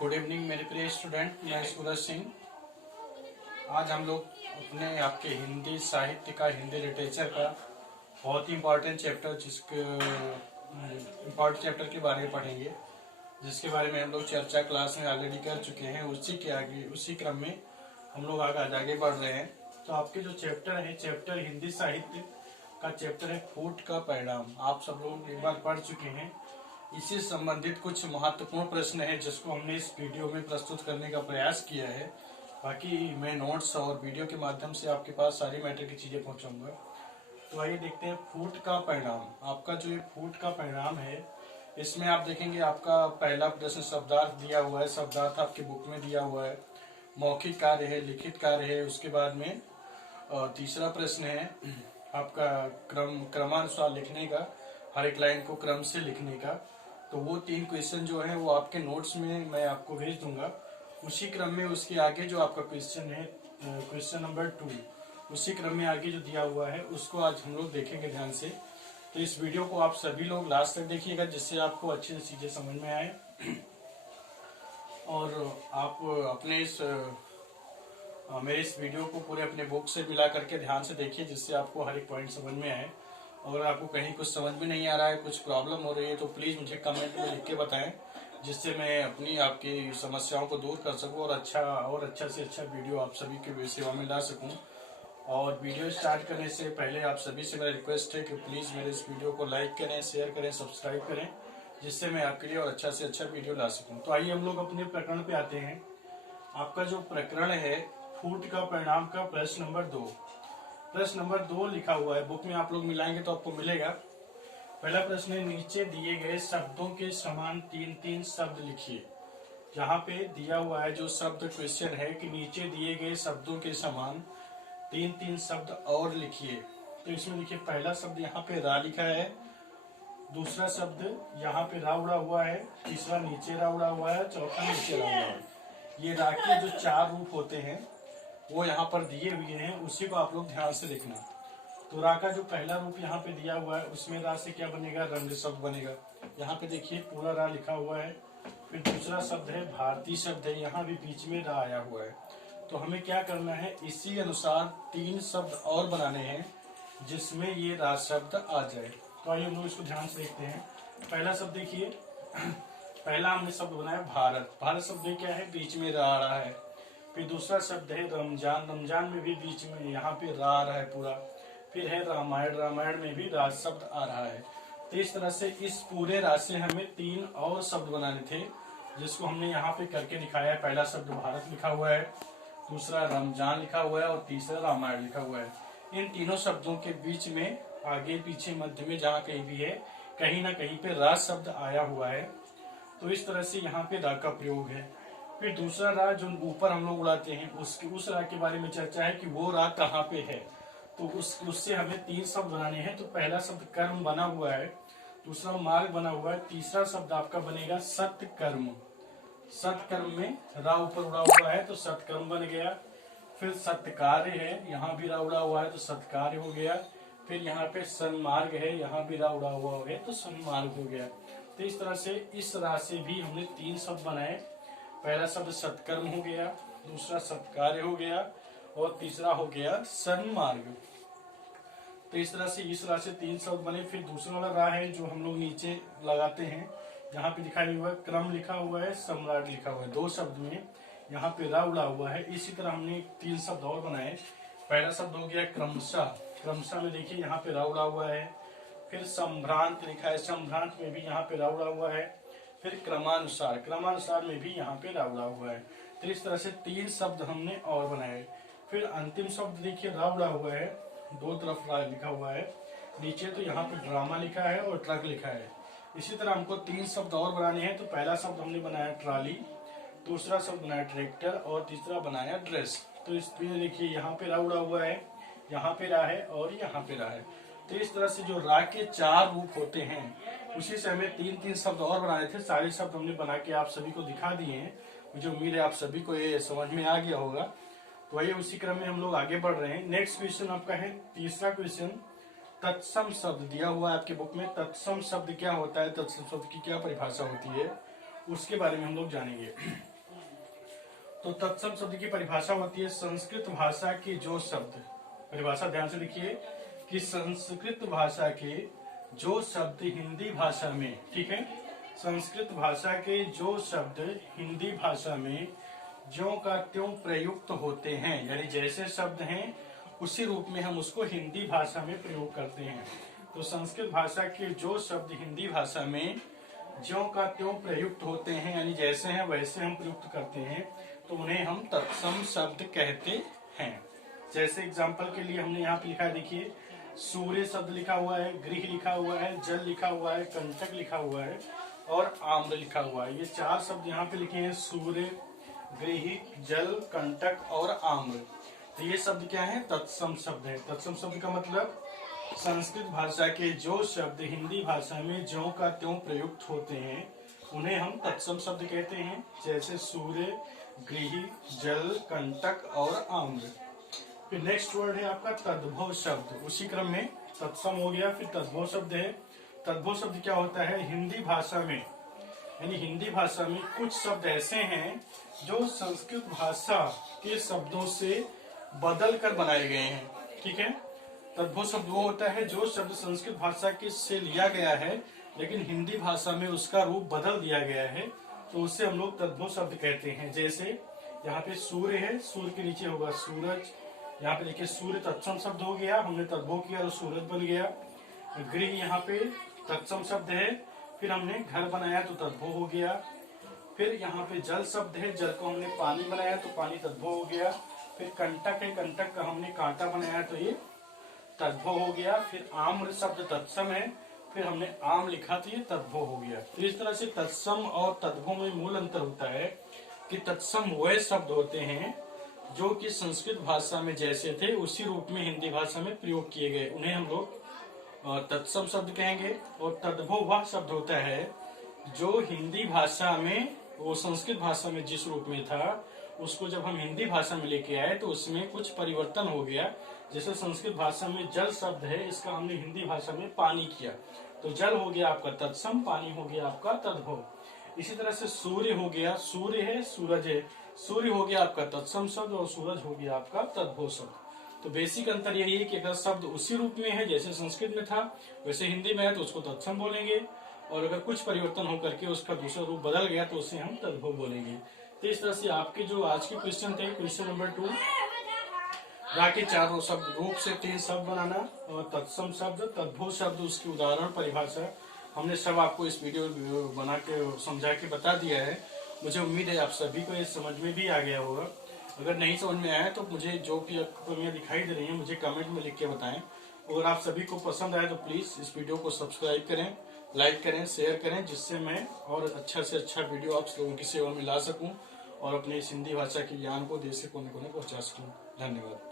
Good evening मेरे प्रिय student, मैं सूरज सिंह। आज हम लोग अपने आपके हिंदी साहित्य का, हिंदी लिटरेचर का बहुत ही इम्पोर्टेंट चैप्टर के बारे में पढ़ेंगे, जिसके बारे में हम लोग चर्चा क्लास में ऑलरेडी कर चुके हैं। उसी क्रम में हम लोग आगे बढ़ रहे हैं। तो आपके जो चैप्टर हिंदी साहित्य का चैप्टर है फूट का परिणाम। आप सब लोग एक बार पढ़ चुके हैं। इसी संबंधित कुछ महत्वपूर्ण प्रश्न है जिसको हमने इस वीडियो में प्रस्तुत करने का प्रयास किया है। बाकी मैं नोट्स और वीडियो के माध्यम से आपके पास सारी मैटर की चीजें पहुंचाऊंगा। तो आइए देखते हैं फूट का परिणाम। आपका जो ये फूट का परिणाम है, इसमें आप देखेंगे आपका पहला प्रश्न शब्दार्थ दिया हुआ है। शब्दार्थ आपकी बुक में दिया हुआ है। मौखिक कार्य है, लिखित कार्य है। उसके बाद में तीसरा प्रश्न है आपका क्रमानुसार लिखने का, हर एक लाइन को क्रम से लिखने का। तो वो 3 क्वेश्चन जो है वो आपके नोट्स में मैं आपको भेज दूंगा। उसी क्रम में उसके आगे जो आपका क्वेश्चन है, क्वेश्चन नंबर 2, उसी क्रम में आगे जो दिया हुआ है उसको आज हम लोग देखेंगे ध्यान से। तो इस वीडियो को आप सभी लोग लास्ट तक देखिएगा, जिससे आपको अच्छी चीजें समझ में आए। और आप अपने मेरे इस वीडियो को पूरे अपने बुक से मिला करके ध्यान से देखिए, जिससे आपको हर एक पॉइंट समझ में आए। अगर आपको कहीं कुछ समझ में नहीं आ रहा है, कुछ प्रॉब्लम हो रही है, तो प्लीज़ मुझे कमेंट में लिख के बताएं, जिससे मैं अपनी आपकी समस्याओं को दूर कर सकूं और अच्छा से अच्छा वीडियो आप सभी की सेवा में ला सकूं। और वीडियो स्टार्ट करने से पहले आप सभी से मेरा रिक्वेस्ट है कि प्लीज़ मेरे इस वीडियो को लाइक करें, शेयर करें, सब्सक्राइब करें, जिससे मैं आपके लिए और अच्छा से अच्छा वीडियो ला सकूँ। तो आइए हम लोग अपने प्रकरण पे आते हैं। आपका जो प्रकरण है फूट का परिणाम का प्रश्न नंबर 2 लिखा हुआ है। बुक में आप लोग मिलाएंगे तो आपको मिलेगा। पहला प्रश्न है, नीचे दिए गए शब्दों के समान 3-3 शब्द लिखिए। जहाँ पे दिया हुआ है जो शब्द क्वेश्चन है कि नीचे दिए गए शब्दों के समान 3-3 शब्द और लिखिए। तो इसमें देखिए पहला शब्द यहाँ पे रा लिखा है, दूसरा शब्द यहाँ पे रा उड़ा हुआ है, तीसरा नीचे रा उड़ा हुआ है, चौथा नीचे रा उड़ा हुआ है। ये रा के जो 4 रूप होते हैं वो यहाँ पर दिए हुए हैं, उसी को आप लोग ध्यान से देखना। तो रा का जो पहला रूप यहाँ पे दिया हुआ है, उसमें रा से क्या बनेगा, रंग शब्द बनेगा। यहाँ पे देखिए पूरा रा लिखा हुआ है। फिर दूसरा शब्द है भारतीय शब्द है, यहाँ भी बीच में रा आया हुआ है। तो हमें क्या करना है, इसी अनुसार 3 शब्द और बनाने हैं जिसमें ये रा शब्द आ जाए। तो आइए हम लोग इसको ध्यान से देखते हैं। पहला शब्द देखिए, पहला हमने शब्द बनाया भारत शब्द क्या है, बीच में रा आ रहा है। फिर दूसरा शब्द है रमजान में भी बीच में यहाँ पे रा आ रहा है पूरा। फिर है रामायण में भी रा शब्द आ रहा है। तो इस तरह से इस पूरे रा से हमें 3 और शब्द बनाने थे, जिसको हमने यहाँ पे करके दिखाया है। पहला शब्द भारत लिखा हुआ है, दूसरा रमजान लिखा हुआ है और तीसरा रामायण लिखा हुआ है। इन तीनों शब्दों के बीच में आगे पीछे मध्य में जहाँ कहीं भी है, कहीं ना कहीं पे रा शब्द आया हुआ है। तो इस तरह से यहाँ पे रा का प्रयोग है। फिर दूसरा रा जो ऊपर हम लोग उड़ाते हैं, उस रा के बारे में चर्चा है कि वो रा कहाँ पे है। तो उससे हमें 3 शब्द बनाने हैं। तो पहला शब्द कर्म बना हुआ है, दूसरा मार्ग बना हुआ है, तीसरा शब्द आपका बनेगा सत्कर्म। सत्कर्म में रा ऊपर उड़ा हुआ है तो सत्कर्म बन गया। फिर सत्कार्य है, यहाँ भी रा उड़ा हुआ है तो सत्कार्य हो गया। फिर यहाँ पे सन्मार्ग है, यहाँ भी रा उड़ा हुआ है तो सन्मार्ग हो गया। तो इस तरह से इस रा से भी हमने 3 शब्द बनाए। पहला शब्द सत्कर्म हो गया, दूसरा सत्कार्य हो गया और तीसरा हो गया सन्मार्ग। तो इस तरह से इस रा से 3 शब्द बने। फिर दूसरा वाला रा है जो हम लोग नीचे लगाते हैं, यहाँ पे दिखाई हुआ है क्रम लिखा हुआ है, सम्राट लिखा हुआ है। 2 शब्द में यहाँ पे रा उड़ा हुआ है। इसी तरह हमने 3 शब्द और बनाए। पहला शब्द हो गया क्रमशः में देखिए यहाँ पे रा उड़ा हुआ है। फिर संभ्रांत लिखा है, संभ्रांत में भी यहाँ पे रा उड़ा हुआ है। फिर क्रमानुसार में भी यहाँ पे रा उड़ा हुआ है। तो इस तरह से 3 शब्द हमने और बनाए। फिर अंतिम शब्द देखिए रा उड़ा हुआ है, 2 तरफ रा लिखा हुआ है। नीचे तो यहाँ पे ड्रामा लिखा है और ट्रक लिखा है। इसी तरह हमको 3 शब्द और बनाने हैं। तो पहला शब्द हमने बनाया ट्राली, दूसरा शब्द बनाया ट्रैक्टर और तीसरा बनाया ड्रेस। तो इसमें देखिए यहाँ पे रा उड़ा हुआ है, यहाँ पे रा है और यहाँ पे रा है। तो इस तरह से जो रा के 4 रूप होते हैं, उसी से हमें 3-3 शब्द और बनाए थे। सारे शब्द हमने बना के आप सभी को दिखा दिए हैं। मुझे उम्मीद है आप सभी को ये समझ में आ गया होगा। तो वही उसी क्रम में हम लोग आगे बढ़ रहे हैं। नेक्स्ट क्वेश्चन आपका है तीसरा क्वेश्चन, तत्सम शब्द दिया हुआ है आपके बुक में। तत्सम शब्द क्या होता है, तत्सम शब्द की क्या परिभाषा होती है, उसके बारे में हम लोग जानेंगे। तो तत्सम शब्द की परिभाषा होती है संस्कृत भाषा के जो शब्द, परिभाषा ध्यान से देखिए कि संस्कृत भाषा के जो शब्द हिंदी भाषा में, ठीक है, संस्कृत भाषा के जो शब्द हिंदी भाषा में ज्यों का त्यों प्रयुक्त होते हैं, यानी जैसे शब्द हैं उसी रूप में हम उसको हिंदी भाषा में प्रयोग करते हैं। तो संस्कृत भाषा के जो शब्द हिंदी भाषा में ज्यों का त्यों प्रयुक्त होते हैं, यानी जैसे हैं वैसे हम प्रयुक्त करते हैं, तो उन्हें हम तत्सम शब्द कहते हैं। जैसे एग्जाम्पल के लिए हमने यहाँ पे लिखा है, देखिए सूर्य शब्द लिखा हुआ है, गृह लिखा हुआ है, जल लिखा हुआ है, कंटक लिखा हुआ है और आम्र लिखा हुआ है। ये 4 शब्द यहाँ पे लिखे हैं, सूर्य, गृह, जल, कंटक और आम्र। तो ये शब्द क्या है? तत्सम शब्द है। तत्सम शब्द का मतलब संस्कृत भाषा के जो शब्द हिंदी भाषा में ज्यों का त्यों प्रयुक्त होते हैं उन्हें हम तत्सम शब्द कहते हैं। जैसे सूर्य, गृह, जल, कंटक और आम्र। फिर नेक्स्ट वर्ड है आपका तद्भव शब्द। उसी क्रम में तत्सम हो गया, फिर तद्भव शब्द है। तद्भव शब्द क्या होता है? हिंदी भाषा में, यानी हिंदी भाषा में कुछ शब्द ऐसे हैं जो संस्कृत भाषा के शब्दों से बदल कर बनाए गए हैं, ठीक है। तद्भव शब्द वो होता है जो शब्द संस्कृत भाषा के से लिया गया है लेकिन हिंदी भाषा में उसका रूप बदल दिया गया है, तो उससे हम लोग तद्भव शब्द कहते हैं। जैसे यहाँ पे सूर्य है, सूर्य के नीचे होगा सूरज। यहाँ पे देखिए सूर्य तत्सम शब्द हो गया, हमने तद्भव किया तो सूरज बन गया। गृह यहाँ पे तत्सम शब्द है, फिर हमने घर बनाया तो तद्भव हो गया। फिर यहाँ पे जल शब्द है, जल को हमने पानी बनाया तो पानी तद्भव हो गया। फिर कंटक है, कंटक का हमने कांटा बनाया तो ये तद्भव हो गया। फिर आम्र शब्द तत्सम है, फिर हमने आम लिखा तो ये तद्भव हो गया। तो इस तरह से तत्सम और तद्भव में मूल अंतर होता है कि तत्सम वे शब्द होते हैं जो कि संस्कृत भाषा में जैसे थे उसी रूप में हिंदी भाषा में प्रयोग किए गए, उन्हें हम लोग तत्सम शब्द कहेंगे। और तद्भव वह शब्द होता है जो हिंदी भाषा में, वो संस्कृत भाषा में जिस रूप में था उसको जब हम हिंदी भाषा में लेके आए तो उसमें कुछ परिवर्तन हो गया। जैसे संस्कृत भाषा में जल शब्द है, इसका हमने हिंदी भाषा में पानी किया तो जल हो गया आपका तत्सम, पानी हो गया आपका तद्भव। इसी तरह से सूर्य हो गया, सूर्य है, सूरज है, सूर्य हो गया आपका तत्सम शब्द और सूरज हो गया आपका तद्भव शब्द। तो बेसिक अंतर यही है कि अगर शब्द उसी रूप में है जैसे संस्कृत में था वैसे हिंदी में है तो उसको तत्सम बोलेंगे, और अगर कुछ परिवर्तन होकर के उसका दूसरा रूप बदल गया तो उसे हम तद्भव बोलेंगे। तो इस तरह से आपके जो आज के क्वेश्चन थे, क्वेश्चन नंबर 2 के 4 शब्द रूप से 3 शब्द बनाना और तत्सम शब्द, तद्भव शब्द, उसकी उदाहरण परिभाषा हमने सब आपको इस वीडियो बना के समझा के बता दिया है। मुझे उम्मीद है आप सभी को ये समझ में भी आ गया होगा। अगर नहीं समझ में आया तो मुझे जो भी कमियां दिखाई दे रही हैं मुझे कमेंट में लिख के बताएं। अगर आप सभी को पसंद आए तो प्लीज इस वीडियो को सब्सक्राइब करें, लाइक करें, शेयर करें, जिससे मैं और अच्छा से अच्छा वीडियो आप लोगों की सेवा में ला सकूं और अपने इस हिंदी भाषा के ज्ञान को देश के कोने कोने पहुंचा सकूं। धन्यवाद।